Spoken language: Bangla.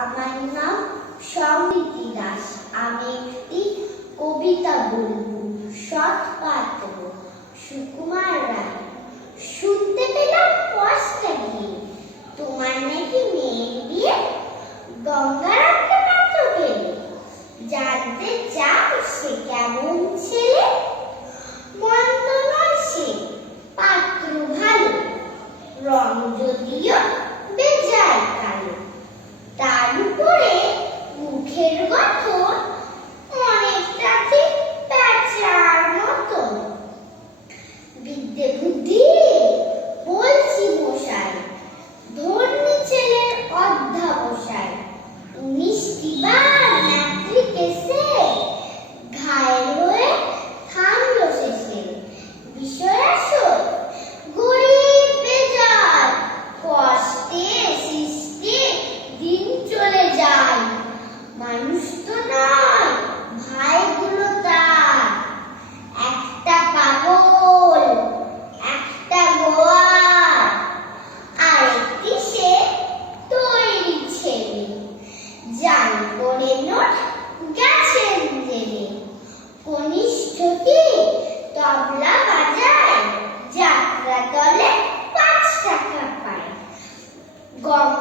আমার নাম সমৃতি দাস। আমি একটি কবিতা বলব, সৎ পাত্র সুকুমার রায়। শুনতে পেলাম পশটা গিয়ে তোমার নাকি মেয়ের বিয়ে? গঙ্গারামকে পাত্র পেলে জানতে চাও সে কেমন ছেলে? নোট গেছেন জেনে। কনিষ্ঠটি তবলা বাজায়। যাত্রা দলে পাঁচ টাকা পায়। গঙ্গা